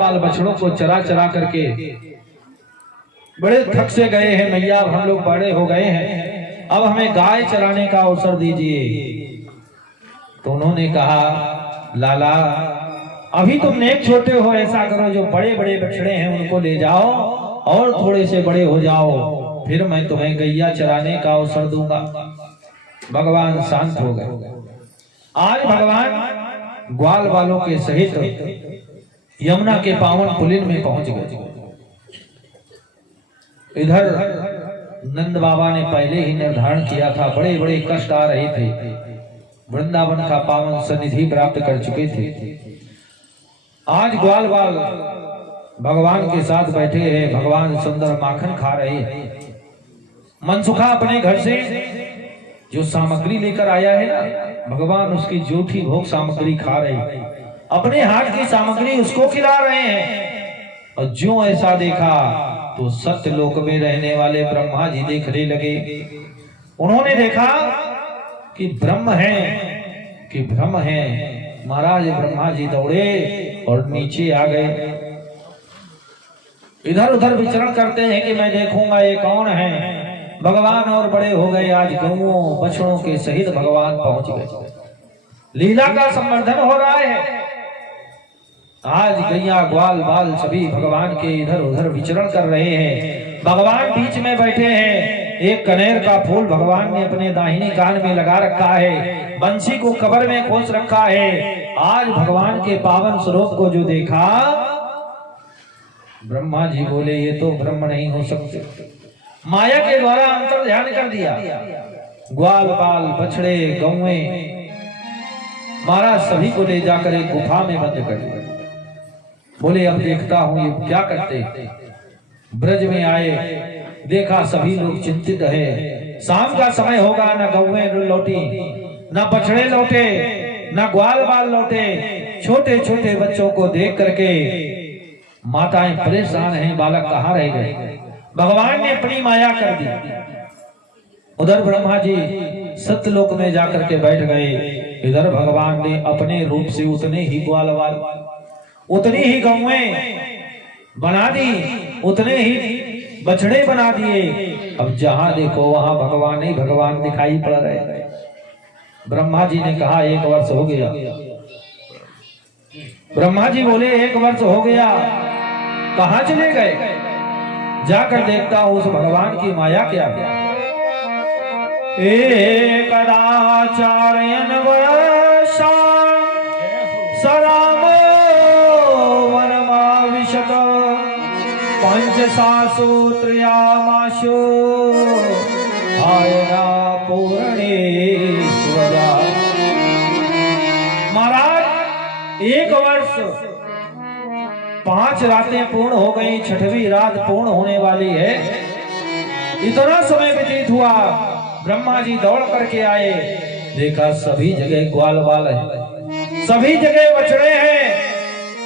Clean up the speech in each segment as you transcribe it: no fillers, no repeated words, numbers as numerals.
बाल बछड़ों को चरा चरा करके बड़े थक से गए हैं मैया, अब हम लोग बड़े हो गए हैं, अब हमें गाय चराने का अवसर दीजिए। तो उन्होंने कहा लाला अभी तुम नेक छोटे हो, ऐसा करो जो बड़े बड़े बछड़े हैं उनको ले जाओ और थोड़े से बड़े हो जाओ, फिर मैं तुम्हें गैया चराने का अवसर दूंगा। भगवान शांत हो गए। आज भगवान ग्वाल वालों के सहित यमुना के पावन पुलिन में पहुंच गए। इधर नंद बाबा ने पहले ही निर्धारण किया था, बड़े बड़े कष्ट आ रहे थे, वृंदावन का पावन सन्निधि प्राप्त कर चुके थे। आज ग्वाल वाल भगवान के साथ बैठे हैं, भगवान सुंदर माखन खा रहे हैं। मनसुखा अपने घर से जो सामग्री लेकर आया है ना, भगवान उसकी जूठी भोग सामग्री खा रहे हैं, अपने हाथ की सामग्री उसको खिला रहे हैं। और जो ऐसा देखा तो सत्य लोक में रहने वाले ब्रह्मा जी देखने लगे। उन्होंने देखा कि ब्रह्म है कि ब्रह्म है। महाराज ब्रह्मा जी दौड़े और नीचे आ गए। इधर उधर विचरण करते हैं कि मैं देखूंगा ये कौन है। भगवान और बड़े हो गए। आज गौओं बछड़ों के सहित भगवान पहुंच गए। लीला का संवर्धन हो रहा है। आज गैया ग्वाल बाल सभी भगवान के इधर उधर विचरण कर रहे हैं। भगवान बीच में बैठे हैं। एक कनेर का फूल भगवान ने अपने दाहिने कान में लगा रखा है, बंसी को कबर में खोस रखा है। आज भगवान के पावन स्वरूप को जो देखा, ब्रह्मा जी बोले ये तो ब्रह्म नहीं हो सकते। माया के द्वारा अंतर ध्यान कर दिया। ग्वाल बाल बछड़े गौए महाराज सभी को ले जाकर एक गुफा में बंद कर दिया। बोले अब देखता हूं ये क्या करते। ब्रज में आए, देखा सभी लोग चिंतित है। शाम का समय होगा, ना गौए लौटी, ना बछड़े लौटे, ना ग्वाल बाल लौटे। छोटे छोटे बच्चों को देख करके माताएं परेशान हैं, बालक कहाँ रह गए। भगवान ने अपनी माया कर दी। उधर ब्रह्मा जी सत्यलोक में जाकर के बैठ गए। इधर भगवान ने अपने रूप से उतने ही ग्वाल बाल, उतनी ही गौएं बना दी, उतने ही बछड़े बना दिए। अब जहां देखो वहां भगवान ही भगवान दिखाई पड़ रहे। ब्रह्मा जी ने कहा 1 वर्ष हो गया। ब्रह्मा जी बोले 1 वर्ष हो गया, कहां चले गए। जाकर देखता हूं उस भगवान की माया क्या है। एकदाचार्यन वर्षा सरामो वनमाविशत पंचसासूत्रयामाशो आयना पूर्णेश्वरा। महाराज 1 वर्ष 5 रातें पूर्ण हो गई, 6वीं रात पूर्ण होने वाली है। इतना समय व्यतीत हुआ। ब्रह्मा जी दौड़ करके आए, देखा सभी जगह ग्वाल बाल है, सभी जगह बछड़े हैं,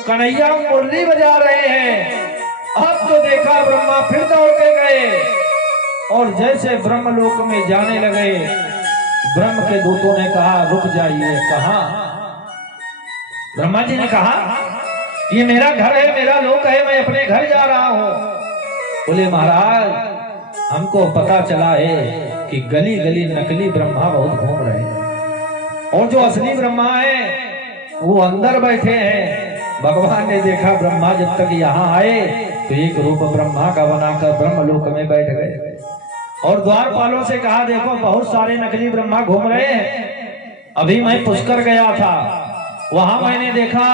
कन्हैया मुरली बजा रहे हैं। अब तो देखा ब्रह्मा फिर दौड़ के गए और जैसे ब्रह्मलोक में जाने लगे, ब्रह्म के दूतों ने कहा रुक जाइए। कहा? ब्रह्मा जी ने कहा ये मेरा घर है, मेरा लोक है, मैं अपने घर जा रहा हूं। बोले महाराज हमको पता चला है कि गली गली नकली ब्रह्मा बहुत घूम रहे हैं और जो असली ब्रह्मा है वो अंदर बैठे हैं। भगवान ने देखा ब्रह्मा जब तक यहाँ आए तो एक रूप ब्रह्मा का बनाकर ब्रह्मलोक में बैठ गए और द्वारपालों से कहा देखो बहुत सारे नकली ब्रह्मा घूम रहे हैं। अभी मैं पुष्कर गया था, वहां मैंने देखा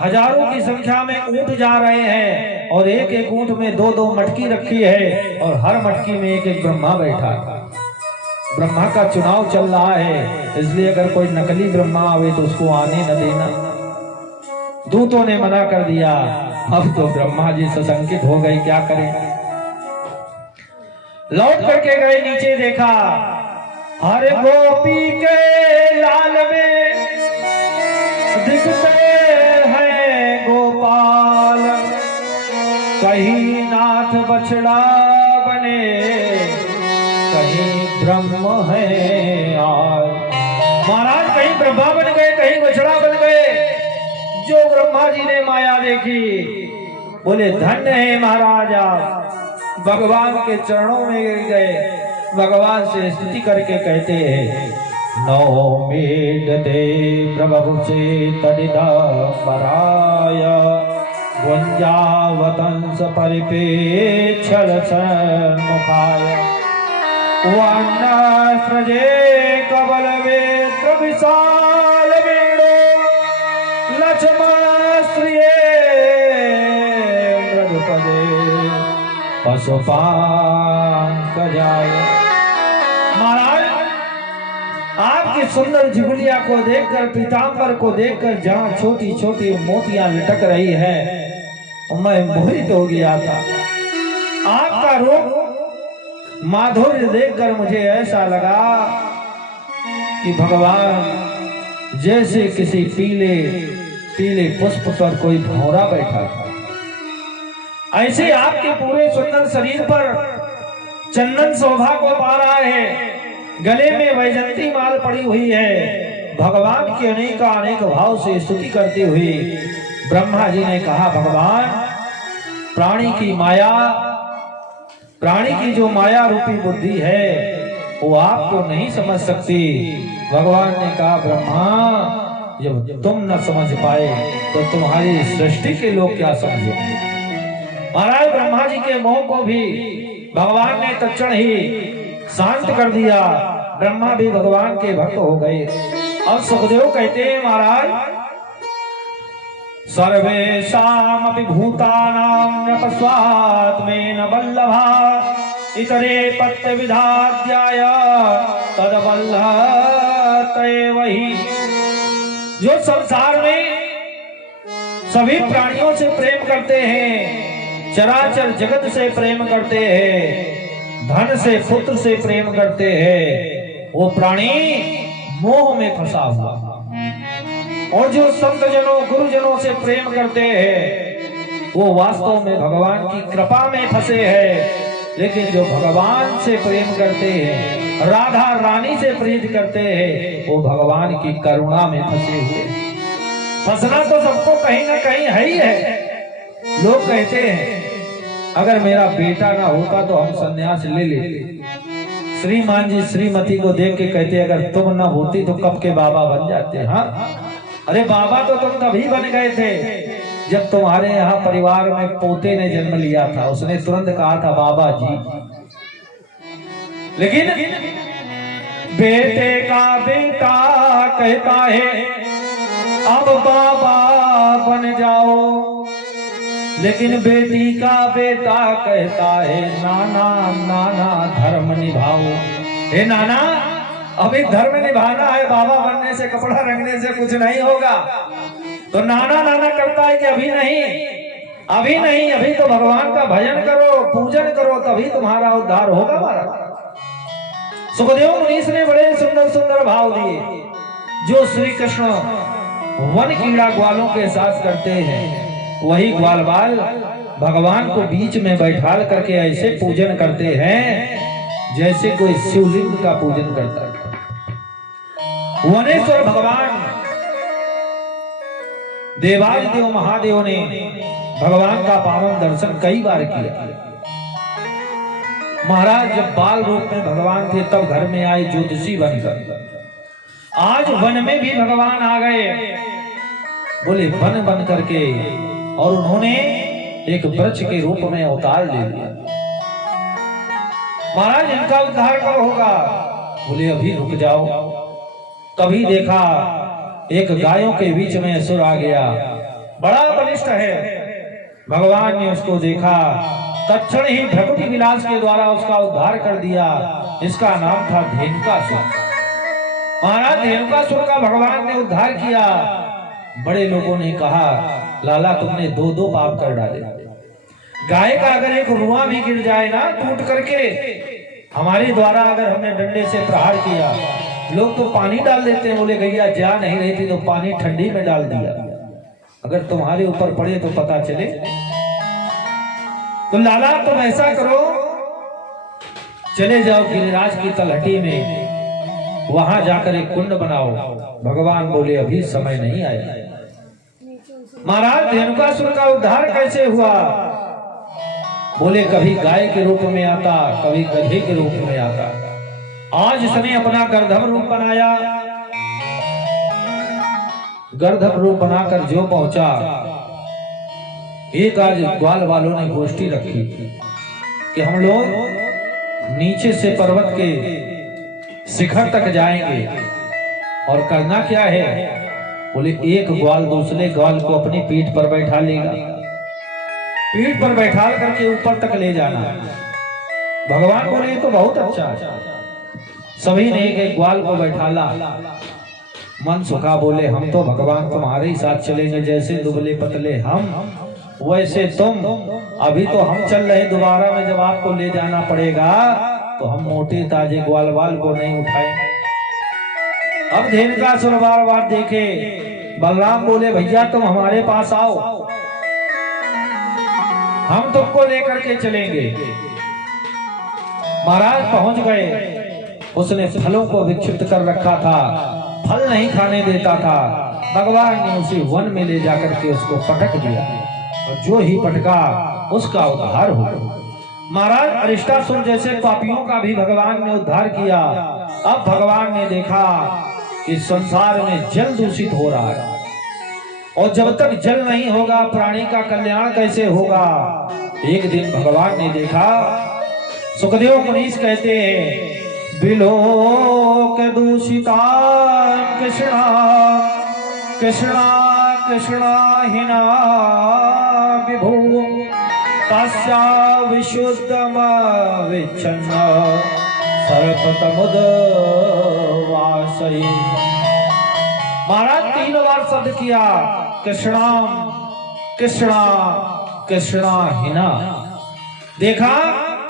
हजारों की संख्या में ऊंट जा रहे हैं और एक एक ऊंट में 2-2 मटकी रखी है और हर मटकी में एक एक ब्रह्मा बैठा है। ब्रह्मा का चुनाव चल रहा है, इसलिए अगर कोई नकली ब्रह्मा आवे तो उसको आने न देना। दूतों ने मना कर दिया। अब तो ब्रह्मा जी सशंकित हो गए, क्या करें। लौट करके गए, नीचे देखा हर गोपी के लाल में दिखते हैं गोपाल, कहीं नाथ बछड़ा बने, कहीं ब्रह्म है आज। महाराज कहीं ब्रह्मा बन गए, कहीं बछड़ा बन गए। जो ब्रह्मा जी ने माया देखी, बोले धन्य है महाराज आप, भगवान के चरणों में गिर गए, भगवान से स्तुति करके कहते हैं नौमीडते प्रभु से तडिदा पराय गुंजावतंस परिपेक्षण सन्मुखाय वन्नस्रजे कबल वेत्र विशाल वेणो लक्ष्मण श्रिये मृदुपदे पशुपांकजाय। महाराज आपकी सुंदर झिगुलिया को देखकर, पीतांबर को देखकर जहाँ छोटी छोटी मोतियां लटक रही है, मैं मोहित हो गया था। आपका रूप माधुर्य देखकर मुझे ऐसा लगा कि भगवान जैसे किसी पीले पीले पुष्प पर कोई भौरा बैठा था। ऐसे आपके पूरे सुंदर शरीर पर चंदन शोभा को पा रहा है, गले में वैजंती माल पड़ी हुई है। भगवान के अनेक भाव से स्तुति करते हुए ब्रह्मा जी ने कहा भगवान, प्राणी की माया, प्राणी की जो माया रूपी बुद्धि है वो आपको नहीं समझ सकती। भगवान ने कहा ब्रह्मा, जब तुम न समझ पाए तो तुम्हारी सृष्टि के लोग क्या समझेंगे। महाराज ब्रह्मा जी के मोह को भी भगवान ने तत्क्षण ही शांत कर दिया। ब्रह्मा भी भगवान के भक्त हो गए। अब सुखदेव कहते हैं महाराज, सर्वेषामपि भूतानां नृपस्वात्मेन वल्लभा इतरे पत्य विधाध्याय तद्वल्लभते वही। जो संसार में सभी प्राणियों से प्रेम करते हैं, चराचर जगत से प्रेम करते हैं, धन से पुत्र से प्रेम करते हैं, वो प्राणी मोह में फंसा हुआ। और जो संत जनों गुरुजनों से प्रेम करते हैं वो वास्तव में भगवान की कृपा में फंसे हैं। लेकिन जो भगवान से प्रेम करते हैं, राधा रानी से प्रीत करते हैं, वो भगवान की करुणा में फंसे हुए। फंसना तो सबको कहीं ना कहीं है ही है। लोग कहते हैं अगर मेरा बेटा ना होता तो हम संन्यास ले लेते। श्रीमान जी श्रीमती को देख के कहते अगर तुम ना होती तो कब के बाबा बन जाते। हाँ, अरे बाबा तो तुम तभी बन गए थे जब तुम्हारे यहाँ परिवार में पोते ने जन्म लिया था। उसने तुरंत कहा था बाबा जी। लेकिन बेटे का बेटा कहता है अब बाबा बन जाओ, लेकिन बेटी का बेटा कहता है नाना नाना धर्म निभाओ। हे नाना, अभी धर्म निभाना है, बाबा बनने से कपड़ा रंगने से कुछ नहीं होगा। तो नाना नाना करता है कि अभी नहीं, अभी नहीं, अभी तो भगवान का भजन करो, पूजन करो, तभी तुम्हारा उद्धार होगा। महाराज सुखदेव मुनीष ने बड़े सुंदर सुंदर भाव दिए जो श्री कृष्ण वन कीड़ा ग्वालों के साथ करते हैं। वही ग्वाल बाल भगवान को बीच में बैठाल करके ऐसे पूजन करते हैं जैसे कोई शिवलिंग का पूजन करता है। वनेश्वर भगवान देवादिदेव महादेव ने भगवान का पावन दर्शन कई बार किया। महाराज जब बाल रूप में भगवान थे तब घर में आए ज्योतिषी बनकर। आज वन में भी भगवान आ गए, बोले वन बन करके, और उन्होंने एक वृक्ष के रूप में अवतार ले लिया। महाराज इनका उद्धार कब होगा? बोले अभी रुक जाओ। तभी देखा एक गायों के बीच में असुर आ गया, बड़ा बलिष्ठ है। भगवान ने उसको देखा, तत्क्षण ही भ्रकुटी विलास के द्वारा उसका उद्धार कर दिया। इसका नाम था धेनुकासुर। महाराज धेनुकासुर का भगवान ने उद्धार किया। बड़े लोगों ने कहा लाला तुमने दो दो पाप कर डाले। गाय का अगर एक रुआ भी गिर जाए ना टूट करके, हमारे द्वारा अगर हमने डंडे से प्रहार किया, लोग तो पानी डाल देते हैं। बोले गैया जा नहीं रही थी तो पानी ठंडी में डाल दिया, अगर तुम्हारे ऊपर पड़े तो पता चले। तो लाला तुम ऐसा करो, चले जाओ गिरिराज की तलहटी में, वहां जाकर एक कुंड बनाओ। भगवान बोले अभी समय नहीं आया। महाराज धेनुकासुर का उद्धार कैसे हुआ? बोले कभी गाय के रूप में आता, कभी गधे के रूप में आता। आज इसने अपना गर्दभ रूप बनाया। गर्दभ रूप बनाकर जो पहुंचा, एक आज ग्वाल वालों ने गोष्ठी रखी कि हम लोग नीचे से पर्वत के शिखर तक जाएंगे और करना क्या है? बोले एक ग्वाल दूसरे ग्वाल को अपनी पीठ पर बैठा लेगा, पीठ पर बैठा करके ऊपर तक ले जाना। भगवान बोले ये तो बहुत अच्छा है। सभी ने एक एक ग्वाल को बैठाला। मन सुखा बोले हम तो भगवान तुम्हारे ही साथ चलेंगे, जैसे दुबले पतले हम वैसे तुम। अभी तो हम चल रहे, दोबारा में जब आपको ले जाना पड़ेगा तो हम मोटे ताजे ग्वाल वाल को नहीं उठाएंगे। अब धेनुकासुर बार बार देखे, बलराम बोले भैया तुम हमारे पास आओ, हम तुमको लेकर के चलेंगे। महाराज पहुंच गए। उसने फलों को विक्षिप्त कर रखा था, फल नहीं खाने देता था। भगवान ने उसे वन में ले जाकर के उसको पटक दिया और जो ही पटका उसका उद्धार हो गया। महाराज अरिष्टासुर जैसे पापियों का भी भगवान ने उद्धार किया। अब भगवान ने देखा कि संसार में जल दूषित हो रहा है और जब तक जल नहीं होगा प्राणी का कल्याण कैसे होगा? एक दिन भगवान ने देखा, सुखदेव मुनीश कहते हैं बिलोक दूषिता कृष्णा कृष्णा कृष्णा हिना विभु तस्या विशुद्धम विच्छन्न सर्पतमुद वासई। महाराज 3 बार शब्द किया कृष्णा कृष्णा कृष्णा हिना। देखा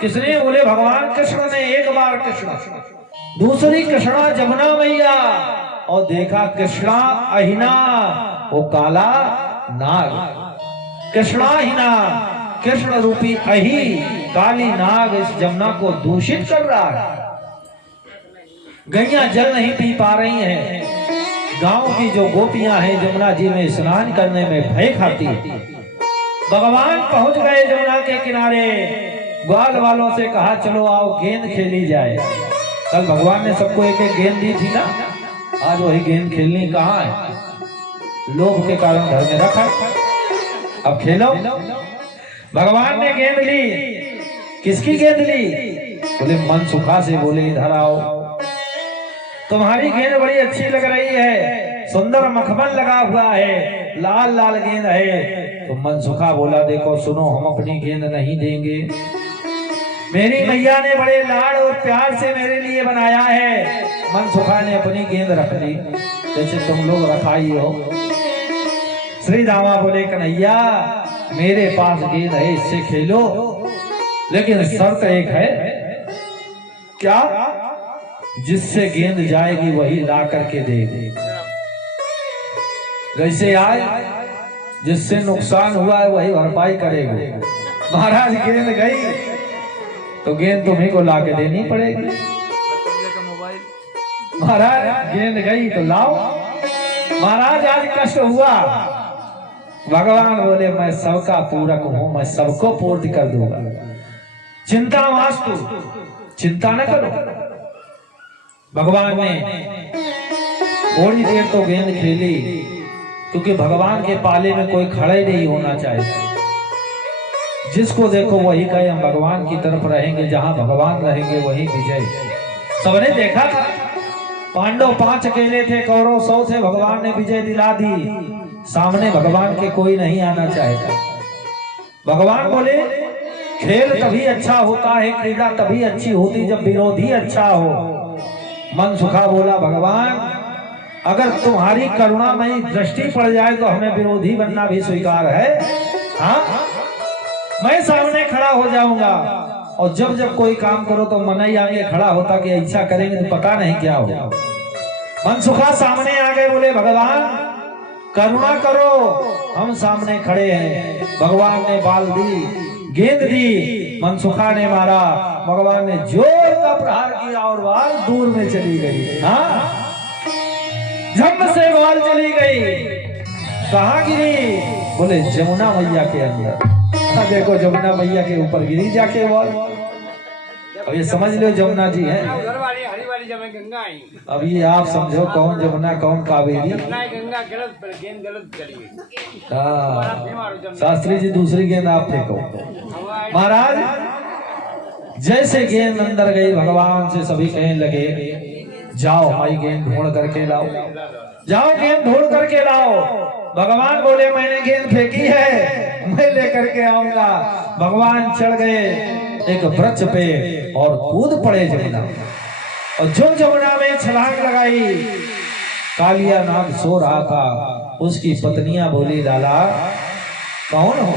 किसने? बोले भगवान कृष्ण ने। एक बार कृष्णा, दूसरी कृष्णा जमुना मैया, और देखा कृष्णा अहिना, वो काला नाग। कृष्णा हिना, कृष्ण रूपी अहि काली नाग इस जमुना को दूषित कर रहा है। गैया जल नहीं पी पा रही हैं। गांव की जो गोपियां हैं जमुना जी में स्नान करने में भय खाती। भगवान पहुंच गए जमुना के किनारे। ग्वाल वालों से कहा चलो आओ गेंद खेली जाए। कल भगवान ने सबको एक एक गेंद दी थी ना, आज वही गेंद खेलनी कहाँ है? लोभ के कारण घर में रखा, अब खेलो। भगवान ने गेंद ली। किसकी गेंद ली? बोले मन सुखा से। बोले इधर आओ, तुम्हारी गेंद बड़ी अच्छी लग रही है, सुंदर मखमल लगा हुआ है, लाल लाल गेंद है। तो मन सुखा बोला देखो सुनो, हम अपनी गेंद नहीं देंगे। मेरी मैया ने बड़े लाड़ और प्यार से मेरे लिए बनाया है। मन सुखा ने अपनी गेंद रख दी, जैसे तुम लोग रखाई हो। श्री दामा बोले कन्हैया मेरे पास गेंद है, इससे खेलो, लेकिन शर्त एक है। क्या? जिससे गेंद जाएगी वही ला करके दे। जैसे आज जिससे नुकसान हुआ है वही भरपाई करेगा। महाराज गेंद गई तो गेंद तुम्हीं को ला के देनी पड़ेगी। महाराज गेंद गई तो लाओ। महाराज आज कष्ट हुआ। भगवान बोले मैं सबका पूरक हूं, मैं सबको पूर्ति कर दूंगा, चिंता वास्तु, चिंता न करो। भगवान ने थोड़ी देर तो गेंद खेली, क्योंकि भगवान के पाले में कोई खड़ा ही नहीं होना चाहिए। जिसको देखो वही कहे हम भगवान की तरफ रहेंगे, जहां भगवान रहेंगे वही विजय। सबने देखा पांडव 5 अकेले थे, कौरव 100 थे, भगवान ने विजय दिला दी। सामने भगवान के कोई नहीं आना चाहेगा। भगवान बोले खेल तभी अच्छा होता है, क्रीड़ा तभी अच्छी होती जब विरोधी अच्छा हो। मन सुखा बोला भगवान अगर तुम्हारी करुणामयी दृष्टि पड़ जाए तो हमें विरोधी बनना भी स्वीकार है। हाँ, मैं सामने खड़ा हो जाऊंगा, और जब जब कोई काम करो तो मन ही आगे खड़ा होता कि ऐसा करेंगे तो पता नहीं क्या होगा। मन सुखा सामने आ गए, बोले भगवान करुणा करो, हम सामने खड़े हैं। भगवान ने बाल दी, गेंद दी, मनसुखा ने मारा, भगवान ने जोर का प्रहार किया और बाल दूर में चली गई। हाँ, झम से बाल चली गई। कहाँ गिरी? बोले जमुना मैया के अंदर। देखो जमुना मैया के ऊपर गिरी जाके बोल। अब ये समझ लो जमुना जी है। गंगा आई। अब ये आप समझो कौन जमुना कौन कावेरी। गंगा गलत चली। हाँ शास्त्री जी दूसरी गेंद आप फेंको। महाराज जैसे गेंद अंदर गई भगवान से सभी कहने लगे जाओ हमारी गेंद ढूंढ करके लाओ, जाओ गेंद ढूंढ करके लाओ। भगवान बोले मैंने गेंद फेंकी है मैं लेकर के आऊंगा। भगवान चढ़ गए एक वृक्ष पे और कूद पड़े जमुना। और जो जमुना में छलांग लगाई, कालिया नाग सो रहा था। उसकी पत्नियां बोली लाला कौन हो?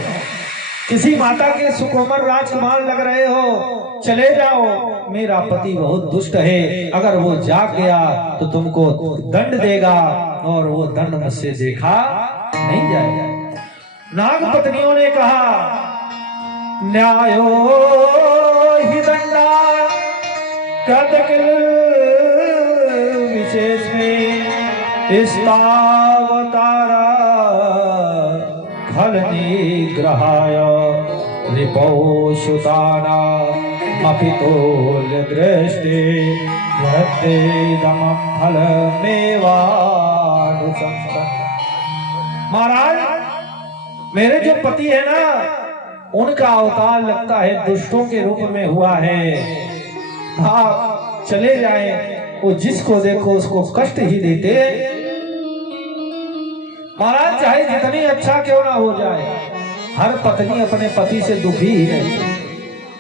किसी माता के सुकोमल राजकुमार लग रहे हो, चले जाओ, मेरा पति बहुत दुष्ट है, अगर वो जाग गया तो तुमको दंड देगा और वो दंड मुझसे देखा नहीं जाएगा। नाग पत्नियों ने कहा न्यायो ही दंडा कदकिल विशेष में इस्तावतारा खल निग्रहाय रिपोषुताना मपितोल्य दृष्टि दमं फल महाराज मेरे जो पति है ना उनका अवतार लगता है दुष्टों के रूप में हुआ है। आप चले जाएं, वो जिसको देखो उसको कष्ट ही देते। महाराज चाहे जितनी अच्छा क्यों ना हो जाए, हर पत्नी अपने पति से दुखी ही नहीं,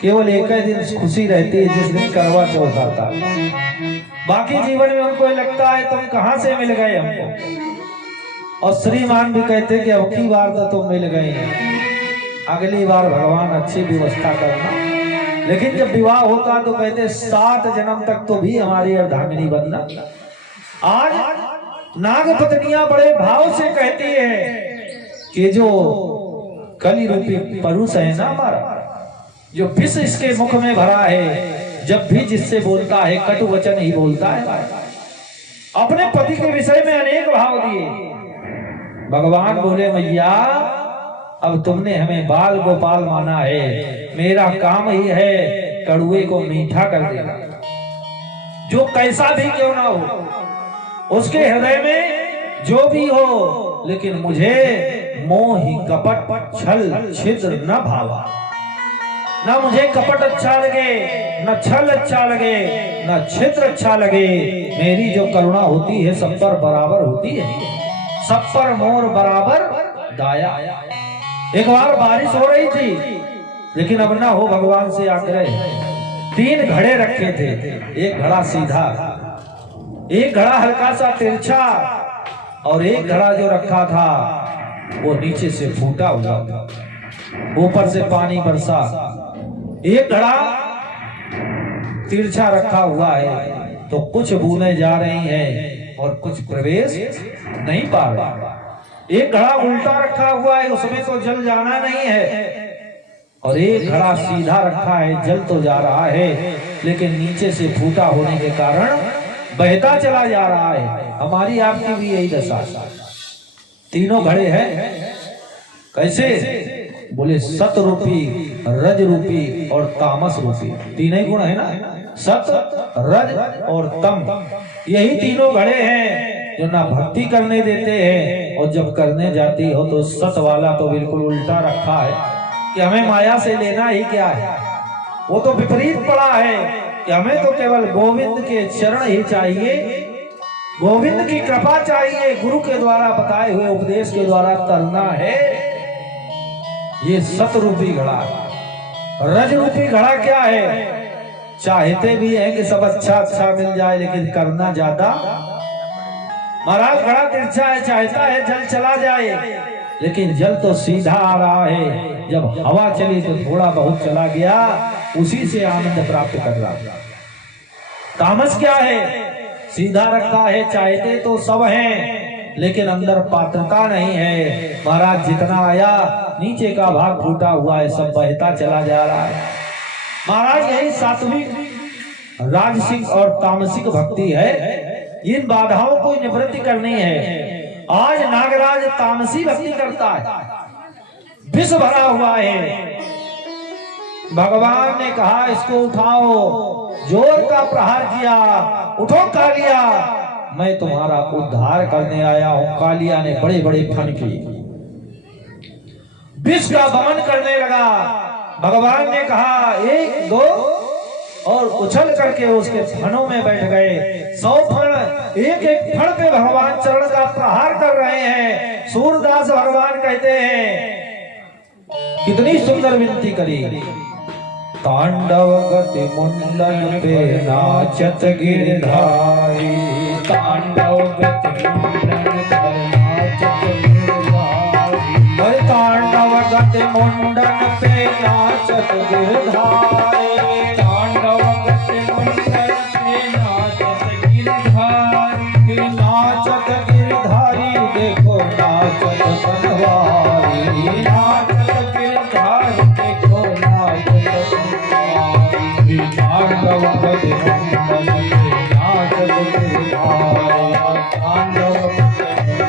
केवल एक ही दिन खुशी रहती है जिस दिन करवा चौथ आता है। बाकी जीवन में उनको लगता है तुम कहां से मिल गए हमको। और श्रीमान भी कहते कि अब की बार तो तुम मिल गए, अगली बार भगवान अच्छी व्यवस्था करना। लेकिन जब विवाह होता तो कहते 7 जन्म तक तो भी हमारी अर्धांगिनी बनना। आज नाग पत्नियां बड़े भाव से कहती है कि जो कली रूपी परुष है ना हमारा, जो विष इसके मुख में भरा है, जब भी जिससे बोलता है कटु वचन ही बोलता है। अपने पति के विषय में अनेक भाव दिए। भगवान बोले मैया अब तुमने हमें बाल गोपाल माना है, मेरा काम ही है कड़ुए को मीठा कर देना। जो कैसा भी क्यों ना हो, उसके हृदय में जो भी हो, लेकिन मुझे मोह कपट छल छिद्र न भावा। न मुझे कपट अच्छा लगे, न छल अच्छा लगे, न छिद्र अच्छा लगे। मेरी जो करुणा होती है सब पर बराबर होती है, सब पर मोर बराबर दाया। एक बार बारिश हो रही थी, लेकिन अब ना हो भगवान से आग्रह। 3 घड़े रखे थे, एक घड़ा सीधा, एक घड़ा हल्का सा तिरछा, और एक घड़ा जो रखा था वो नीचे से फूटा हुआ था, ऊपर से पानी बरसा। एक घड़ा तिरछा रखा हुआ है तो कुछ बूंदें जा रही हैं और कुछ प्रवेश नहीं पा रहा। एक घड़ा उल्टा रखा हुआ है, उसमें तो जल जाना नहीं है, और एक घड़ा सीधा रखा है, जल तो जा रहा है लेकिन नीचे से फूटा होने के कारण बहता चला जा रहा है। हमारी आपकी भी यही दशा। 3 घड़े हैं, कैसे? बोले सत रूपी, रज रूपी और तामस रूपी। 3 गुण है ना, सत, रज और तम। यही 3 घड़े हैं जो ना भक्ति करने देते हैं, और जब करने जाती हो तो सत वाला तो बिल्कुल उल्टा रखा है कि हमें माया से लेना ही क्या है। वो तो विपरीत पड़ा है कि हमें तो केवल गोविंद के चरण ही चाहिए, गोविंद की कृपा चाहिए, गुरु के द्वारा बताए हुए उपदेश के द्वारा तरना है। ये सत रूपी घड़ा। रज रूपी घड़ा क्या है? चाहते भी हैं कि सब अच्छा अच्छा मिल जाए, लेकिन करना ज्यादा। महाराज घड़ा तिरछा है, चाहता है जल चला जाए, लेकिन जल तो सीधा आ रहा है। जब हवा चली तो थोड़ा बहुत चला गया, उसी से आनंद प्राप्त कर रहा। तामस क्या है? सीधा रखा है, चाहते तो सब हैं, लेकिन अंदर पात्रता नहीं है। महाराज जितना आया नीचे का भाग फूटा हुआ है, सब बहता चला जा रहा है। महाराज यही सात्विक, राजसिक और तामसिक भक्ति है। इन बाधाओं को निवृत्ति करनी है। आज नागराज तामसी भक्ति करता है, विष भरा हुआ है। भगवान ने कहा इसको उठाओ, जोर का प्रहार किया, उठो कालिया, मैं तुम्हारा उद्धार करने आया हूं। कालिया ने बड़े बड़े फन किए, विष का दमन करने लगा। भगवान ने कहा 1 2 और उछल करके उसके फनों में बैठ गए। 100 फन, एक एक फन पे भगवान चरण का प्रहार कर रहे हैं। सूरदास भगवान कहते हैं, कितनी सुंदर विनती करी। तांडव गति मुंडन पे नाचत गिरधारी, तांडव गति मुंडन पे नाचत गिरधारी, तांडव गति मुंडन पे नाचत गिरधारी, तांडव गति मुंडन पे नाचत गिरधारी, नाचत गिरधारी देखो नाचत बनवारी, नाचत गिरधारी देखो नाचत बनवारी, तांडव गति मुंडन पे नाचत गिरधारी, तांडव गति मुंडन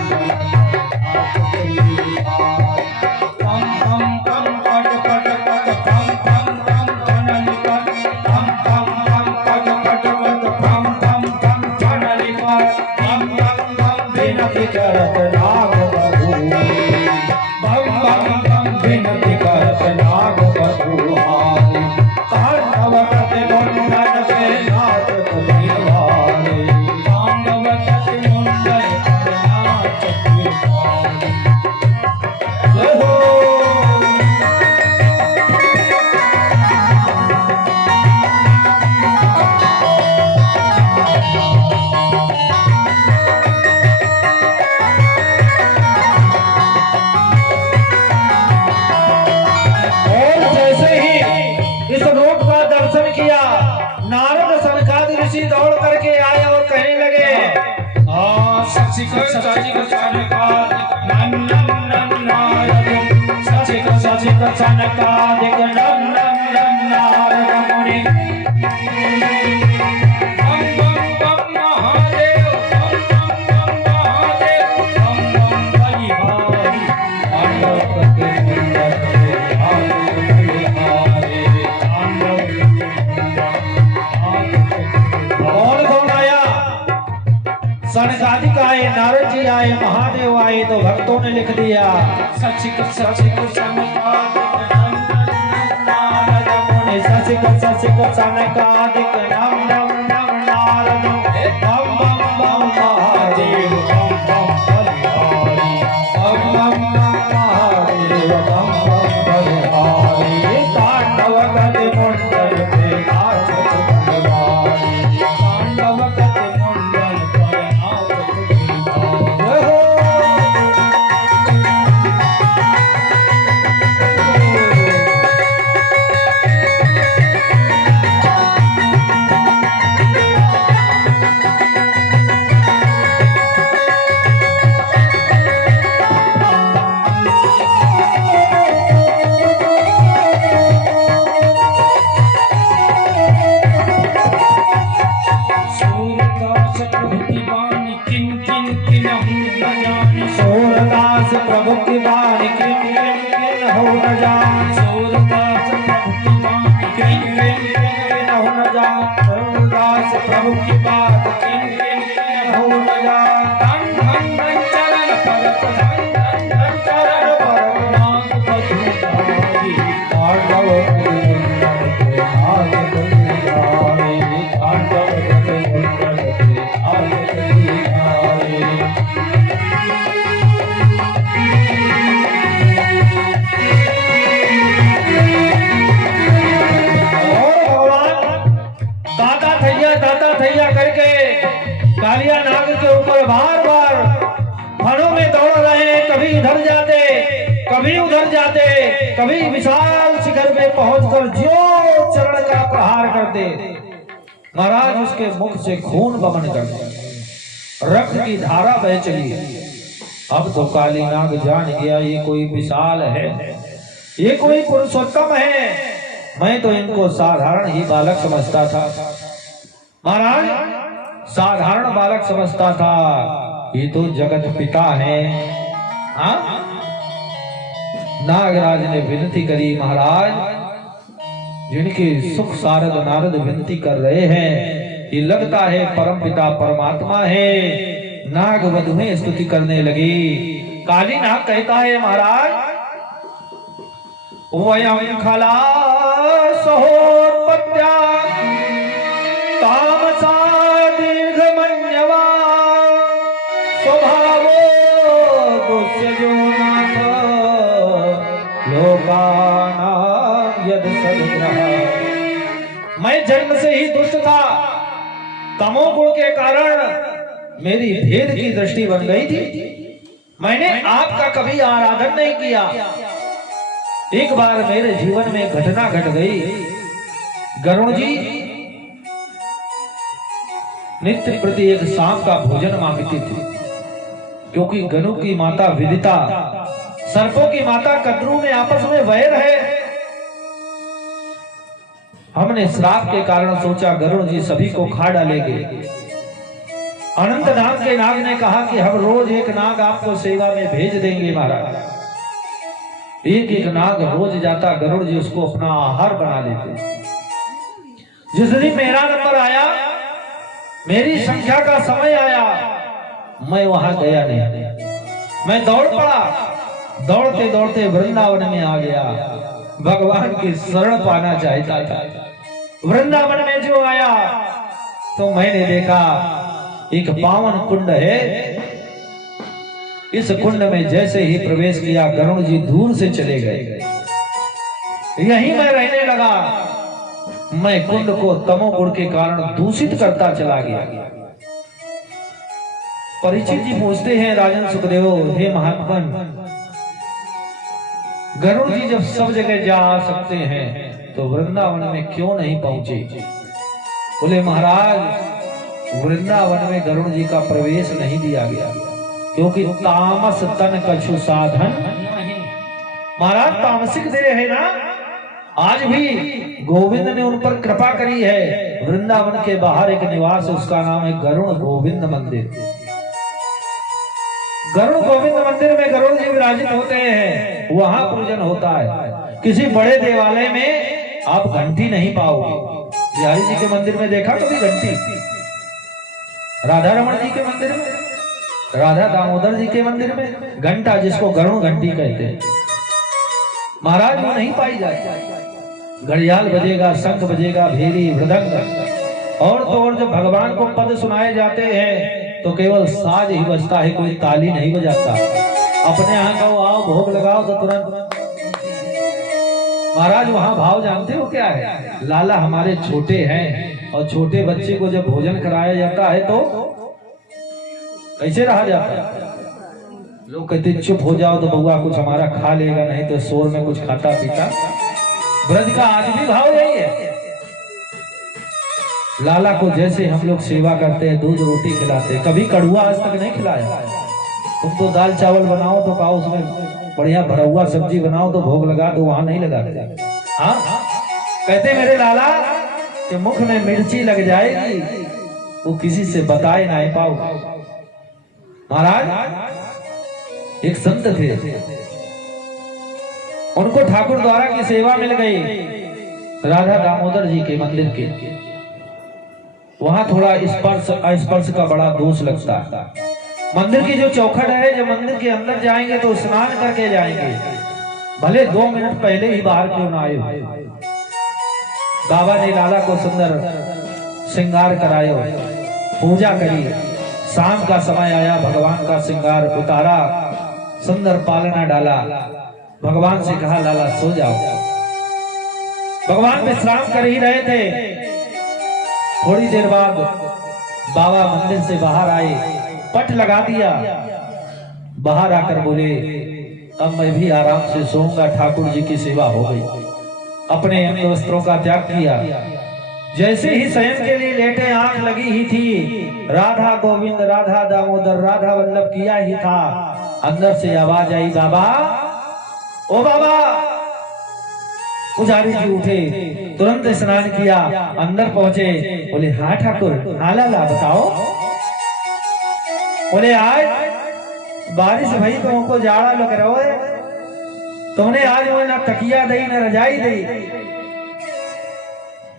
करत नाग बधुआई, बम बम बम विनती करत नाग बधुआई, तांडव गति मुंडन पे नाचत गिरधारी, तांडव गति मुंडन पे नाचत गिरधारी। जय हो। नारद सनकादि ऋषि दौड़ करके आए और कहने लगे, सचिक सनकादिक नंदन नारद मुनि, बम बम बम महादेव, बम बम बम महादेव, बम बम बलिहारी, तांडव गति मुंडन पे नाचत गिरधारी, तांडव कौन आया? सनकादिक आए, नारद जी आए, महादेव आए, तो भक्तों ने लिख दिया, सचिक सचिक सनकादिक नंदन नारद मुनि, सचिक सचिक सनकादिक नंदन नारद मुनि, बम बम बम महादेव, बम बम बलिहारी, बम बम बम महादेव, बम बम बलिहारी, तांडव गति मुंडन पे नाचत गिरधारी, तांडव गति मुंडन पे नाचत गिरधारी। सूरदास प्रभु की बानी किन किन हो न जान, सूरदास प्रभु की बानी किन किन हो न जान, सूरदास प्रभु की बात किन किन हो न जान, धन धन धन चरण परत, धन धन धन चरण परत नाग बधुआई, तांडव गति मुंडन पे नाचत गिरधारी, तांडव गति मुंडन पे नाचत गिरधारी। दाता थैया करके कालिया नाग के ऊपर बार बार फनों में दौड़ रहे हैं, कभी इधर जाते कभी उधर जाते, कभी विशाल शिखर में पहुंचकर जो चरण का प्रहार करते, महाराज उसके मुख से खून बमन करते, रक्त की धारा बह चली। अब तो काली नाग जान गया ये कोई विशाल है, ये कोई पुरुषोत्तम है, मैं तो इनको साधारण ही बालक समझता था। महाराज साधारण बालक समझता था, ये तो जगत पिता है। हाँ, नागराज ने विनती करी, महाराज जिनके सुख सारद नारद विनती कर रहे हैं, ये लगता है परम पिता परमात्मा है। नाग वधु में स्तुति करने लगी। काली नाग कहता है, महाराज वयं खला सहोत्पत्त्या तामसा दीर्घमन्यवा स्वभावो दुष्यजो नाथ लोकानां यद सद्ग्रह। मैं जन्म से ही दुष्ट था, तमोगुण के कारण मेरी भेद की दृष्टि बन गई थी। मैंने आपका कभी आराधन नहीं किया। एक बार मेरे जीवन में घटना घट गई। गरुण जी नित्य प्रति एक सांप का भोजन मांगती थी, क्योंकि गनु की माता विदिता, सर्पों की माता कद्रू में आपस में वैर है। हमने श्राप के कारण सोचा गरुण जी सभी को खा डालेंगे। अनंत नाग के नाग ने कहा कि हम रोज एक नाग आपको सेवा में भेज देंगे महाराज। एक एक नाग रोज जाता, गरुड़ जी उसको अपना आहार बना लेते। जिस दिन मेरा नंबर आया, मेरी संख्या का समय आया, मैं वहां गया नहीं। मैं दौड़ पड़ा, दौड़ते दौड़ते वृंदावन में आ गया। भगवान की शरण पाना चाहता था। वृंदावन में जो आया तो मैंने देखा एक पावन कुंड है। इस कुंड में जैसे ही प्रवेश किया, गरुड़ जी दूर से चले गए। यहीं मैं रहने लगा। मैं कुंड को तमोगुण के कारण दूषित करता चला गया। परीक्षित जी पूछते हैं, राजन सुखदेव, हे महात्मन, गरुड़ जी जब सब जगह जा सकते हैं तो वृंदावन में क्यों नहीं पहुंचे? बोले महाराज, वृंदावन में गरुड़ जी का प्रवेश नहीं दिया गया, क्योंकि तामस तन कछु साधन। महाराज तामसिक देह है ना। आज भी गोविंद ने उन पर कृपा करी है। वृंदावन के बाहर एक निवास है, उसका नाम है गरुड़ गोविंद मंदिर। गरुड़ गोविंद मंदिर में गरुड़ जी विराजित होते हैं, वहां पूजन होता है। किसी बड़े देवालय में आप घंटी नहीं पाओगे। बिहारी जी के मंदिर में देखा कभी घंटी? राधा रमन जी के मंदिर में, राधा दामोदर जी के मंदिर में घंटा, जिसको गरुड़ घंटी कहते हैं, महाराज वो नहीं पाई जाती। घड़ियाल बजेगा, शंख बजेगा, भेरी, मृदंग, और तो और जब भगवान को पद सुनाए जाते हैं तो केवल साज ही बजता है, कोई ताली नहीं बजाता। अपने यहाँ का आओ भोग लगाओ तो तुरंत। महाराज वहां भाव जानते हो क्या है? लाला हमारे छोटे हैं, और छोटे बच्चे को जब भोजन कराया जाता है तो कैसे रहा जाता है? लोग कहते चुप हो जाओ तो बउआ कुछ हमारा खा लेगा, नहीं तो शोर में कुछ खाता पीता। ब्रज का आज भी भाव यही है। लाला को जैसे हम लोग सेवा करते हैं, दूध रोटी खिलाते हैं, कभी कड़ुआ आज तक नहीं खिलाया। तुम तो दाल चावल बनाओ तो खाओ, उसमें बढ़िया भरौआ सब्जी बनाओ तो भोग लगा दो, वहां नहीं लगाते। हाँ, कहते मेरे लाला कि मुख में मिर्ची लग जाएगी, वो किसी से बताए ना पाओ। महाराज एक संत थे, उनको ठाकुर द्वारा की सेवा मिल गई राधा दामोदर जी के मंदिर के। वहां थोड़ा स्पर्श अस्पर्श का बड़ा दोष लगता है। मंदिर की जो चौखट है, जब मंदिर के अंदर जाएंगे तो स्नान करके जाएंगे, भले 2 मिनट पहले ही बाहर क्यों ना आए। बाबा ने लाला को सुंदर श्रृंगार करायो, पूजा करी। शाम का समय आया, भगवान का श्रृंगार उतारा, सुंदर पालना डाला। भगवान से कहा लाला सो जाओ। भगवान विश्राम कर ही रहे थे। थोड़ी देर बाद बाबा मंदिर से बाहर आए, पट लगा दिया। बाहर आकर बोले अब मैं भी आराम से सोऊंगा, ठाकुर जी की सेवा हो गई। अपने अंग वस्त्रों का त्याग किया। जैसे ही शयन के लिए लेटे, आंख लगी ही थी, राधा गोविंद राधा दामोदर राधा वल्लभ किया ही था, अंदर से आवाज आई, बाबा ओ बाबा। पुजारी जी उठे, तुरंत स्नान किया, अंदर पहुंचे, बोले हाँ ठाकुर, हाँ लाला बताओ। बोले आज बारिश भई तुमको जाड़ा लग रहा है, तुमने आज वो ना तकिया दी ना रजाई दी।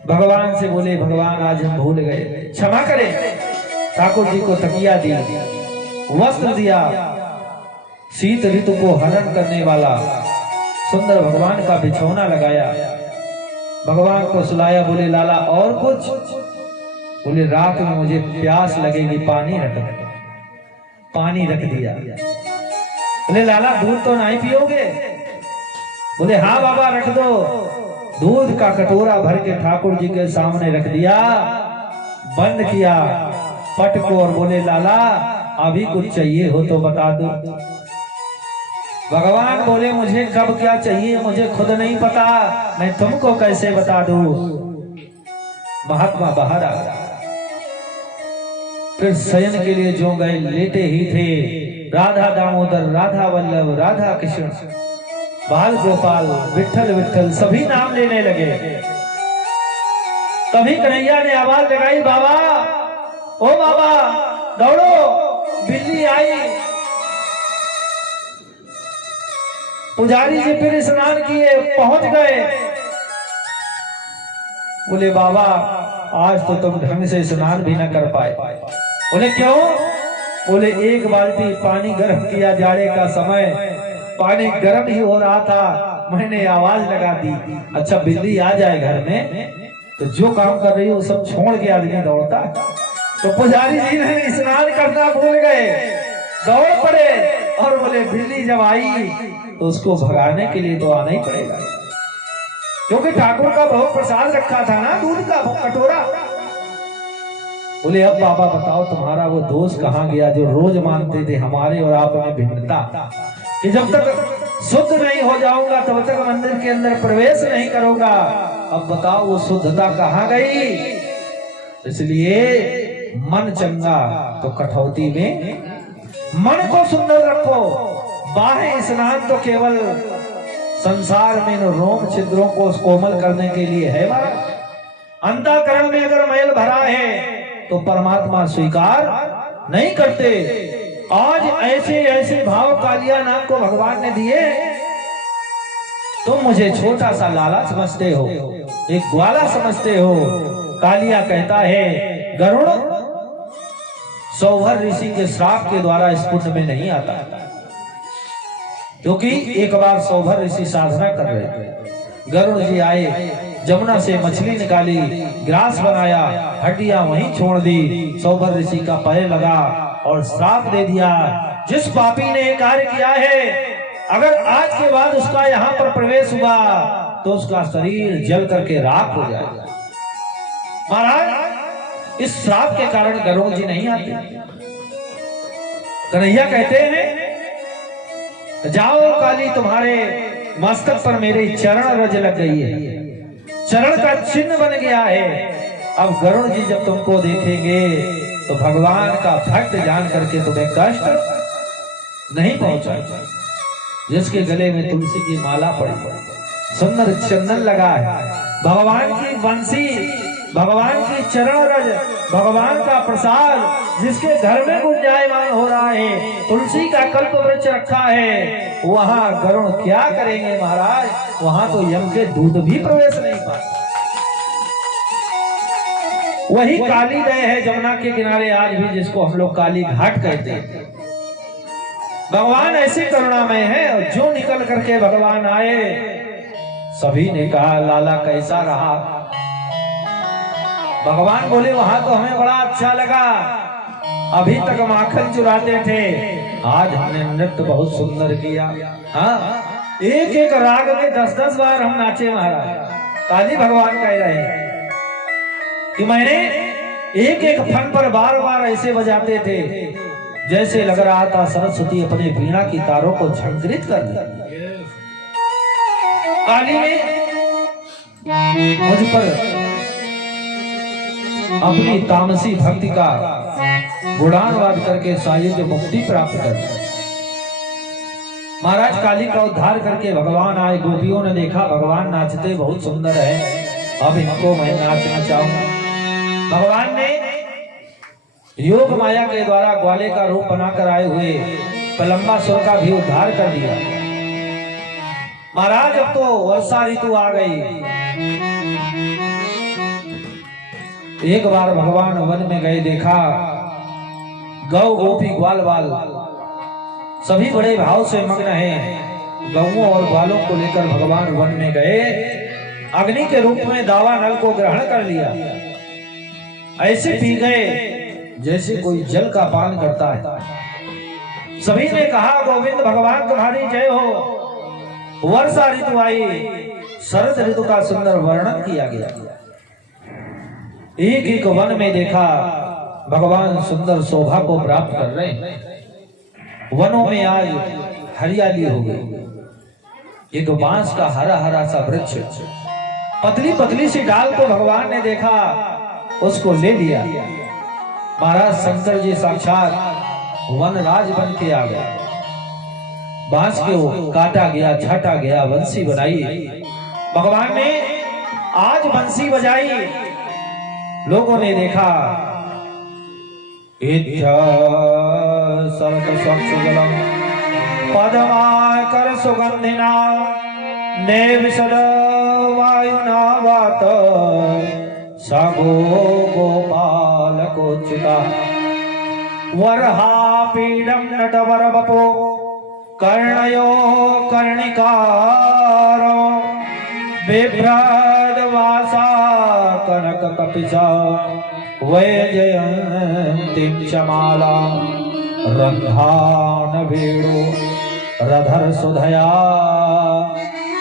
भगवान से बोले भगवान आज हम भूल गए, क्षमा करें। ठाकुर जी को तकिया दी, वस्त्र दिया, शीत ऋतु को हरण करने वाला सुंदर भगवान का बिछौना लगाया, भगवान को सुलाया। बोले लाला और कुछ? बोले रात में मुझे प्यास लगेगी, पानी रख दो। पानी रख दिया। बोले लाला दूध तो नहीं पियोगे? बोले हाँ बाबा रख दो। दूध का कटोरा भर के ठाकुर जी के सामने रख दिया, बंद किया पट को और बोले लाला अभी कुछ चाहिए हो तो बता दो। भगवान बोले मुझे कब क्या चाहिए मुझे खुद नहीं पता, मैं तुमको कैसे बता दूं। महात्मा बाहर आ गया, फिर शयन के लिए जो गए, लेटे ही थे। राधा दामोदर, राधा वल्लभ, राधा कृष्ण, बाल गोपाल, विठल विठल सभी नाम लेने लगे। तभी कन्हैया ने आवाज लगाई, बाबा ओ बाबा दौड़ो, बिल्ली आई। पुजारी जी फिर स्नान किए, पहुंच गए। बोले बाबा आज तो तुम ढंग से स्नान भी न कर पाए। बोले क्यों? बोले एक बाल्टी पानी गर्म किया, जाड़े का समय पानी गर्म ही हो रहा था, मैंने आवाज लगा दी अच्छा बिल्ली आ जाए घर में तो जो काम कर रही हो सब छोड़ के आदमी दौड़ता। तो पुजारी जी ने स्नान करना भूल गए, दौड़ पड़े और बोले बिल्ली जब आई तो उसको भगाने के लिए तो आना ही पड़ेगा, क्योंकि ठाकुर का बहुत प्रसाद रखा था ना, दूध का कटोरा। बोले अब बाबा बताओ तुम्हारा वो दोष कहाँ गया जो रोज मानते थे हमारे और आप में भिन्नता, कि जब तक शुद्ध नहीं हो जाऊंगा तब तक मंदिर के अंदर प्रवेश नहीं करूंगा। अब बताओ वो शुद्धता कहाँ गई? इसलिए मन चंगा तो कठौती में, मन को सुंदर रखो। बाह्य स्नान तो केवल संसार में रोम छिद्रों को कोमल करने के लिए है महाराज। अंतःकरण में अगर मैल भरा है तो परमात्मा स्वीकार नहीं करते। आज ऐसे ऐसे भाव कालिया नाम को भगवान ने दिए, तुम मुझे छोटा सा लाला समझते हो, एक ग्वाला समझते हो। कालिया कहता है गरुड़ सौभर ऋषि के श्राप के इस कुंड में नहीं आता, क्योंकि एक बार सौभर ऋषि साधना कर रहे थे। गरुड़ जी आए, जमुना से मछली निकाली, ग्रास बनाया, हड्डियां वहीं छोड़ दी। सौभर ऋषि का पैर लगा और श्राप दे दिया, जिस पापी ने ये कार्य किया है अगर आज के बाद उसका यहाँ पर प्रवेश हुआ तो उसका शरीर जल करके राख हो जाएगा। महाराज इस श्राप के कारण गरुड़ जी नहीं आते। कन्हैया कहते हैं जाओ काली तुम्हारे मस्तक पर मेरे चरण रज लग गई है, चरण का चिन्ह बन गया है। अब गरुड़ जी जब तुमको देखेंगे तो भगवान का भक्त जान करके तुम्हें कष्ट नहीं पहुंचाएगा। जिसके गले में तुलसी की माला पड़ी, सुंदर चंदन लगा है, भगवान की बंसी, भगवान की चरण रज, भगवान का प्रसाद जिसके घर में गुंजायमान हो रहा है, तुलसी का कल्प वृक्ष रखा है, वहां गरुड़ क्या करेंगे महाराज? वहां तो यम के दूत भी प्रवेश नहीं पाते। वही काली दय है जमुना के किनारे आज भी, जिसको हम लोग काली घाट कहते हैं। भगवान ऐसी करुणामय है, और जो निकल करके भगवान आए सभी ने कहा लाला कैसा रहा? भगवान बोले वहां तो हमें बड़ा अच्छा लगा, अभी तक माखन चुराते थे, आज हमने नृत्य बहुत सुंदर किया। हाँ एक एक राग में 10-10 बार हम नाचे महाराज। काली भगवान कह रहे हैं कि मैंने एक एक फन पर बार बार ऐसे बजाते थे जैसे लग रहा था सरस्वती अपने वीणा की तारों को झंकृत कर दी। काली ने मुझ पर अपनी तामसी भक्ति का गुणानुवाद करके सायुज्य मुक्ति प्राप्त कर दी। महाराज काली का उद्धार करके भगवान आए, गोपियों ने देखा भगवान नाचते बहुत सुंदर है, अब इनको मैं नाचना चाहूंगा। भगवान ने योग माया के द्वारा ग्वाले का रूप बनाकर आए हुए प्रलंबासुर का भी उद्धार कर दिया। महाराज अब तो वर्षा ऋतु आ गई। एक बार भगवान वन में गए, देखा गौ गोपी ग्वाल बाल सभी बड़े भाव से मग्न हैं। गौओं और ग्वालों को लेकर भगवान वन में गए, अग्नि के रूप में दावा नल को ग्रहण कर लिया। ऐसे पी गए जैसे कोई जल का पान करता है। सभी ने कहा गोविंद भगवान तुम्हारी जय हो। वर्षा ऋतु आई, शरद ऋतु का सुंदर वर्णन किया गया। एक एक वन में देखा भगवान सुंदर शोभा को प्राप्त कर रहे हैं। वनों में आज हरियाली हो गई। एक बांस का हरा हरा सा वृक्ष, पतली पतली सी डाल को भगवान ने देखा, उसको ले लिया। महाराज शंकर जी साक्षात वनराज बन के आ गया। बांस को काटा गया, छाटा गया, बंसी बनाई। भगवान ने आज बंसी बजाई। लोगों ने देखा पदमाकर सुगंधिना नेविशद वायुना वात सागो गोपाल कोचिता वरहा पीडम नटवर बपो कर्णयो कर्णिकारो बिभ्रद वासा कनक कपिसा वैजयंतीं चमाला रंधान वेणु रधर सुधया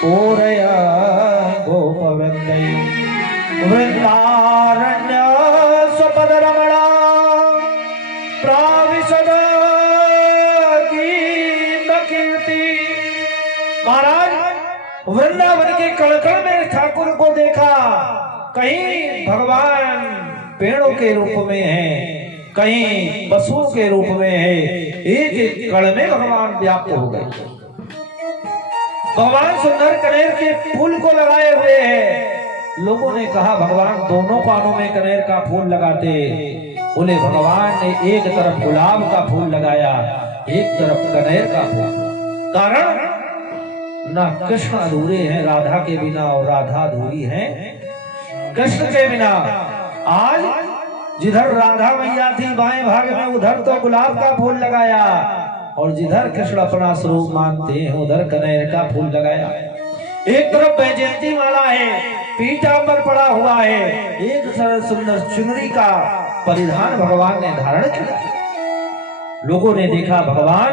पूरय गोपवृंदै वृंदारण्य स्वपद रमणा प्राविशद गीत कीर्ति। महाराज वृंदावन के कड़कड़ में ठाकुर को देखा। कहीं भगवान पेड़ों के रूप में है, कहीं पशुओं के रूप में है। एक एक कण में भगवान व्याप्त हो गए। भगवान सुंदर कनेर के फूल को लगाए हुए हैं। लोगों ने कहा भगवान दोनों कानों में कनेर का फूल लगाते। बोले भगवान ने एक तरफ गुलाब का फूल लगाया, एक तरफ कनेर का फूल। कारण ना कृष्ण अधूरे हैं राधा के बिना, और राधा अधूरी है कृष्ण के बिना। आज जिधर राधा मैया थी बाएं भाग में, उधर तो गुलाब का फूल लगाया, और जिधर कृष्ण अपना स्वरूप मानते हैं उधर कनेर का फूल लगाया। एक तरफ वैजयंती माला है, पीतांबर पड़ा हुआ है, एक सरल सुंदर चुनरी का परिधान भगवान ने धारण किया। लोगों ने देखा भगवान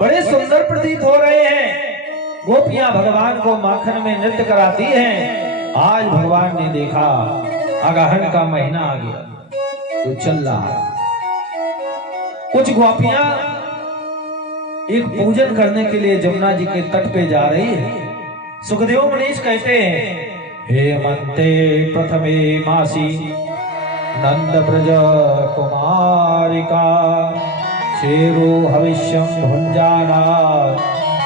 बड़े सुंदर प्रतीत हो रहे हैं। गोपियां भगवान को माखन में नृत्य कराती हैं। आज भगवान ने देखा अगहन का महीना आ गया तो चल रहा है। कुछ गोपियां एक पूजन करने के लिए जमुना जी के तट पे जा रही है। सुखदेव मनीष कहते हैं हेमंते प्रथमे मासी नंद ब्रज कुमारिका शेरो हविष्यम भुंजाना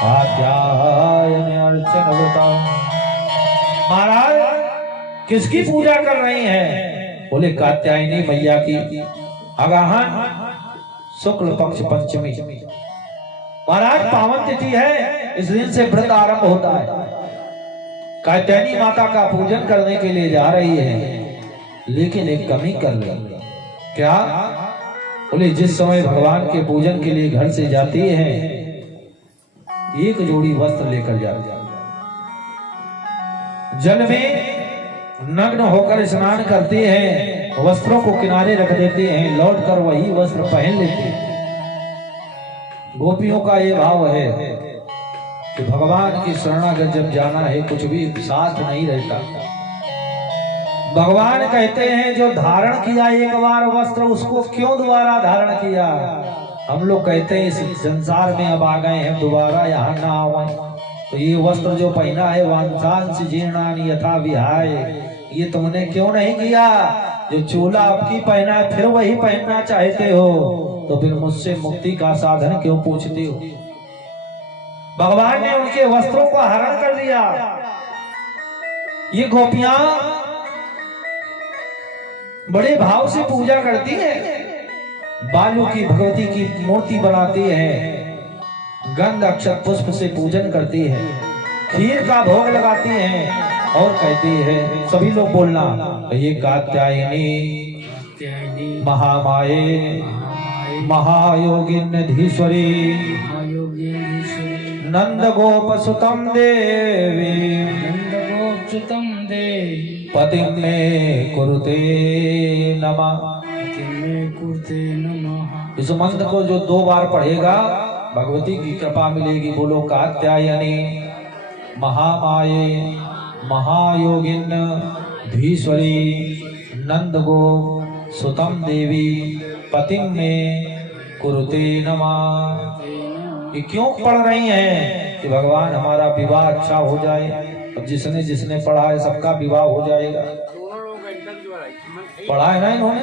आध्यायन अर्चन व्रता। महाराज किसकी पूजा कर रही हैं? बोले कात्यायनी मैया की। अगहन शुक्ल पक्ष पंचमी। महाराज पावन तिथि है, इस दिन से व्रत आरंभ होता है। कात्यायनी माता का पूजन करने के लिए जा रही है, लेकिन एक कमी कर रही। क्या? बोले जिस समय भगवान के पूजन के लिए घर से जाती है एक जोड़ी वस्त्र लेकर जाती है। जल में नग्न होकर स्नान करते हैं, वस्त्रों को किनारे रख देते हैं, लौटकर वही वस्त्र पहन लेते हैं। गोपियों का ये भाव है कि भगवान की शरणागत जब जाना है कुछ भी साथ नहीं रहता। भगवान कहते हैं जो धारण किया एक बार वस्त्र उसको क्यों दोबारा धारण किया। हम लोग कहते हैं इस संसार में अब आ गए हैं दोबारा यहाँ ना आवे, तो ये वस्त्र जो पहना है वांसांस जीर्णानि यथा विहाय, ये तुमने क्यों नहीं किया। जो चोला आपकी पहना है फिर वही पहनना चाहते हो, तो फिर मुझसे मुक्ति का साधन क्यों पूछते हो। भगवान ने उनके वस्त्रों को हरण कर दिया। ये गोपियां बड़े भाव से पूजा करती हैं। बालू की भगवती की मूर्ति बनाती है, गंध अक्षत पुष्प से पूजन करती है, खीर का भोग लगाती है और कहती है, सभी लोग बोलना, ये कात्यायनी महामाये महायोगिन्यधीश्वरी नंद गोप सुतम देवी पतिं में कुरुते नमः। इस मंत्र को जो 2 बार पढ़ेगा भगवती की कृपा मिलेगी। बोलो कात्यायनी महामाये महायोगिन धीश्वरी नंद गो सुतम देवी पतिं में कुरुते नमः। ये क्यों पढ़ रही हैं कि भगवान हमारा विवाह अच्छा हो जाए। अब जिसने जिसने पढ़ा है सबका विवाह हो जाएगा। पढ़ा है ना इन्होंने,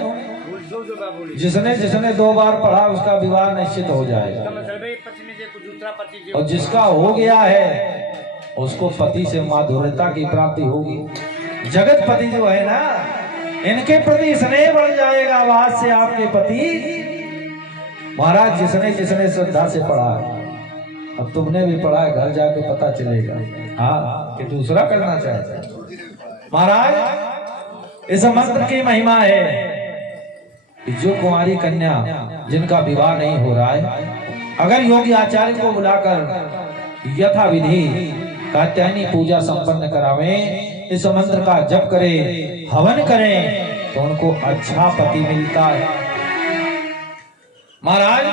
जिसने जिसने 2 बार पढ़ा उसका विवाह निश्चित हो जाएगा। और जिसका हो गया है उसको पति से माधुर्यता की प्राप्ति होगी। जगत पति जो है ना, इनके प्रति स्नेह बढ़ जाएगा। आज से आपके पति महाराज जिसने जिसने श्रद्धा से पढ़ा है, अब तुमने भी पढ़ा है, घर जाके पता चलेगा हाँ कि दूसरा करना चाहता है। महाराज इस मंत्र की महिमा है कि जो कुंवारी कन्या जिनका विवाह नहीं हो रहा है, अगर योगी आचार्य को बुलाकर यथा विधि कात्यायनी पूजा संपन्न करावे, इस मंत्र का जप करे, हवन करें तो उनको अच्छा पति मिलता है। महाराज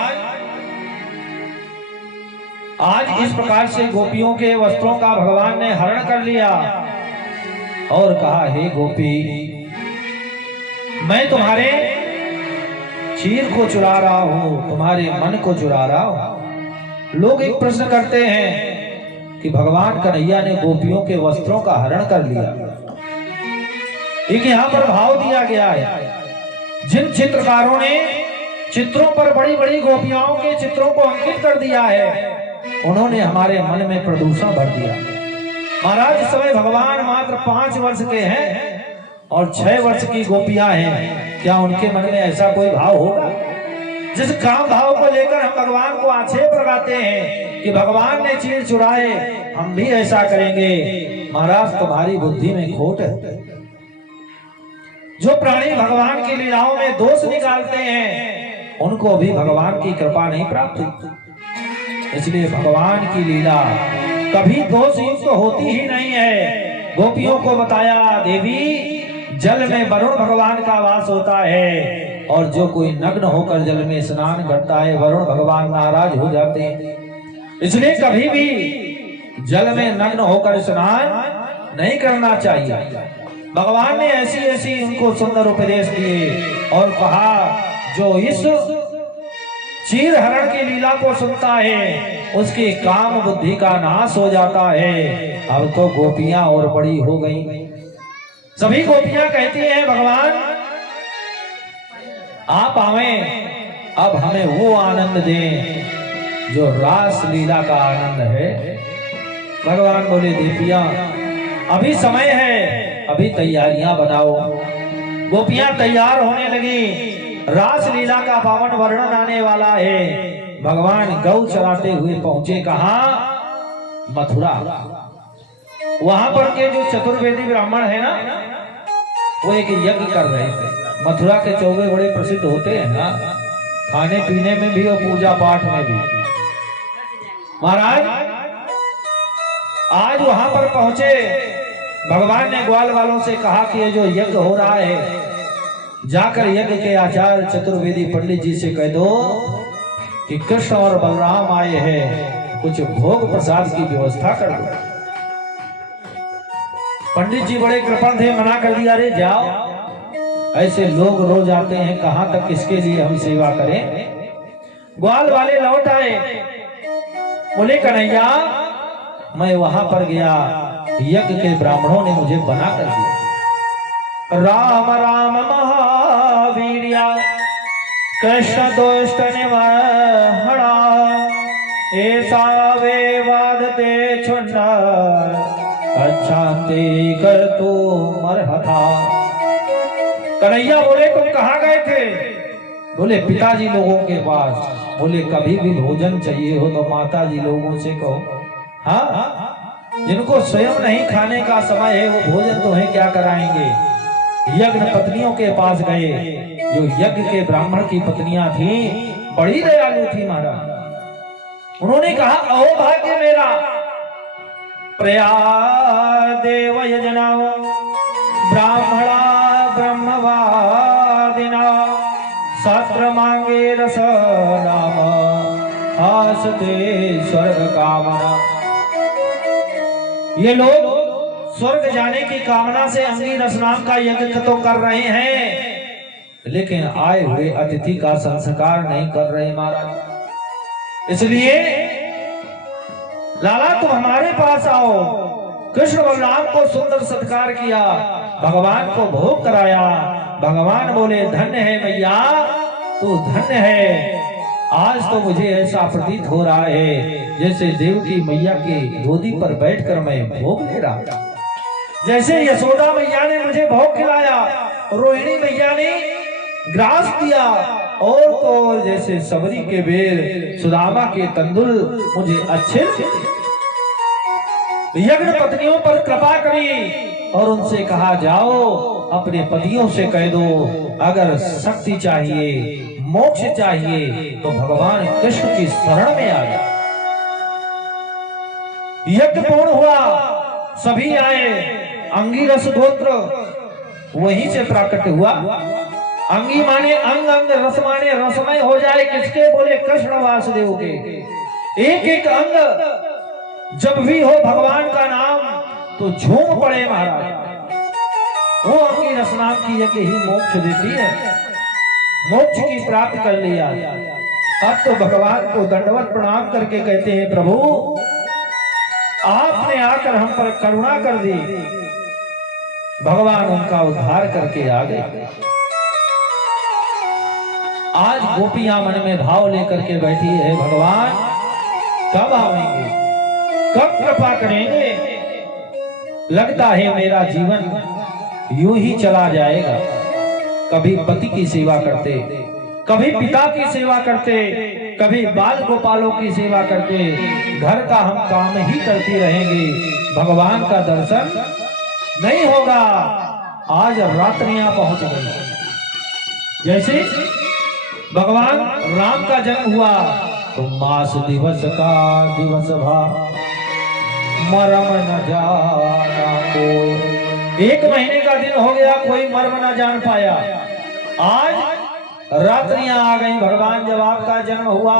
आज इस प्रकार से गोपियों के वस्त्रों का भगवान ने हरण कर लिया और कहा, हे गोपी, मैं तुम्हारे चीर को चुरा रहा हूं, तुम्हारे मन को चुरा रहा हूं। लोग एक प्रश्न करते हैं कि भगवान कन्हैया ने गोपियों के वस्त्रों का हरण कर लिया। एक यहां पर भाव दिया गया है। जिन चित्रकारों ने चित्रों पर बड़ी बड़ी गोपियाओं के चित्रों को अंकित कर दिया है, उन्होंने हमारे मन में प्रदूषण भर दिया। महाराज इस समय भगवान मात्र 5 वर्ष के हैं और 6 वर्ष की गोपियां हैं। क्या उनके मन में ऐसा कोई भाव होगा? जिस काम भाव को लेकर हम भगवान को आक्षेप लगाते हैं कि भगवान ने चीर चुराए, हम भी ऐसा करेंगे। महाराज तुम्हारी बुद्धि में खोट है। जो प्राणी भगवान की लीलाओं में दोष निकालते हैं उनको भी भगवान की कृपा नहीं प्राप्त होती। इसलिए भगवान की लीला कभी दोष युक्त होती ही नहीं है। गोपियों को बताया, देवी जल में वरुण भगवान का वास होता है और जो कोई नग्न होकर जल में स्नान करता है वरुण भगवान नाराज हो जाते हैं। इसलिए कभी भी जल में नग्न होकर स्नान नहीं करना चाहिए। भगवान ने ऐसी ऐसी उनको सुंदर उपदेश दिए और कहा, जो इस चीर हरण की लीला को सुनता है उसकी काम बुद्धि का नाश हो जाता है। अब तो गोपियां और बड़ी हो गई। सभी गोपियां कहती हैं, भगवान आप आवें, अब हमें वो आनंद दें जो रास लीला का आनंद है। भगवान बोले, देवियां अभी समय है, अभी तैयारियां बनाओ। गोपियां तैयार होने लगी। रास लीला का पावन वर्णन आने वाला है। भगवान गौ चराते हुए पहुंचे कहां? मथुरा। वहां पर के जो चतुर्वेदी ब्राह्मण है ना, वो एक यज्ञ कर रहे थे। मथुरा के चौबे बड़े प्रसिद्ध होते हैं ना, खाने पीने में भी और पूजा पाठ में भी। महाराज आज वहां पर पहुंचे। भगवान ने ग्वाल वालों से कहा कि ये जो यज्ञ हो रहा है, जाकर यज्ञ के आचार्य चतुर्वेदी पंडित जी से कह दो कि कृष्ण और बलराम आए हैं, कुछ भोग प्रसाद की व्यवस्था कर दो। पंडित जी बड़े कृपण थे, मना कर दिया, अरे जाओ, ऐसे लोग रोज आते हैं, कहां तक किसके लिए हम सेवा करें। ग्वाल वाले लौट आए, बोले कन्हैया मैं वहां पर गया, यज्ञ के ब्राह्मणों ने मुझे बना कर दिया। राम राम महावीर्या कृष्ण दुष्ट निवारणा ऐसा वे वादते छुन्ना अच्छांति कर तू मरहथा। कन्हैया बोले, तुम कहां गए थे? बोले पिताजी लोगों के पास। बोले कभी भी भोजन चाहिए हो तो माता जी लोगों से कहो। हाँ, जिनको स्वयं नहीं खाने का समय है वो भोजन तो है क्या कराएंगे। यज्ञ पत्नियों के पास गए, जो यज्ञ के ब्राह्मण की पत्नियां थी बड़ी दयालु थी महाराज। उन्होंने कहा अहो भाग्य मेरा, प्रया देव यजनाओ ब्राह्मणा ब्रह्मवादिना शास्त्र मांगे रस नाम आसते स्वर्ग कामना। ये लोग स्वर्ग जाने की कामना से अंगी रस नाम का यज्ञ तो कर रहे हैं, लेकिन आए हुए अतिथि का संस्कार नहीं कर रहे महाराज। इसलिए लाला तुम हमारे पास आओ। कृष्ण बलराम को सुंदर सत्कार किया, भगवान को भोग कराया। भगवान बोले धन्य है मैया, तू धन्य है। आज तो मुझे ऐसा प्रतीत हो रहा है जैसे देवकी मैया के गोदी पर बैठकर मैं भोग ले रहा। जैसे यशोदा मैया ने मुझे भोग खिलाया, रोहिणी मैया ने ग्रास दिया, और तो जैसे सबरी के बेर सुदामा के तंदुल मुझे अच्छे यज्ञ पत्नियों पर कृपा करी और उनसे कहा जाओ अपने पतियों से कह दो अगर शक्ति चाहिए, मोक्ष चाहिए तो भगवान कृष्ण की शरण में आ जाओ। यज्ञ पूर्ण हुआ, सभी आए। अंगिरस गोत्र वहीं से प्रकट हुआ। अंगी माने अंग, अंग रस माने रसमय हो जाए। किसके? बोले कृष्ण वासुदेव के। एक एक अंग जब भी हो भगवान का नाम तो झूम पड़े महाराज। वो अंगी रस नाम की यज्ञ ही मोक्ष देती है। मोक्ष की प्राप्त कर लिया। अब तो भगवान को दंडवत प्रणाम करके कहते हैं प्रभु आपने आकर हम पर करुणा कर दी। भगवान उनका उद्धार करके आ गए। आज गोपियां मन में भाव लेकर के बैठी है भगवान कब आएंगे, कब कृपा करेंगे। लगता है मेरा जीवन यूं ही चला जाएगा। कभी पति की सेवा करते, कभी पिता की सेवा करते, कभी बाल गोपालों की सेवा करते, घर का हम काम ही करते रहेंगे। भगवान का दर्शन नहीं होगा। आज रात्रियां पहुंच गई। जैसे भगवान राम का जन्म हुआ तो मास दिवस का दिवस भा मरम न जाना कोई। 1 महीने का दिन हो गया, कोई मर्म न जान पाया। आज रात्रियां आ गई। भगवान जब आपका जन्म हुआ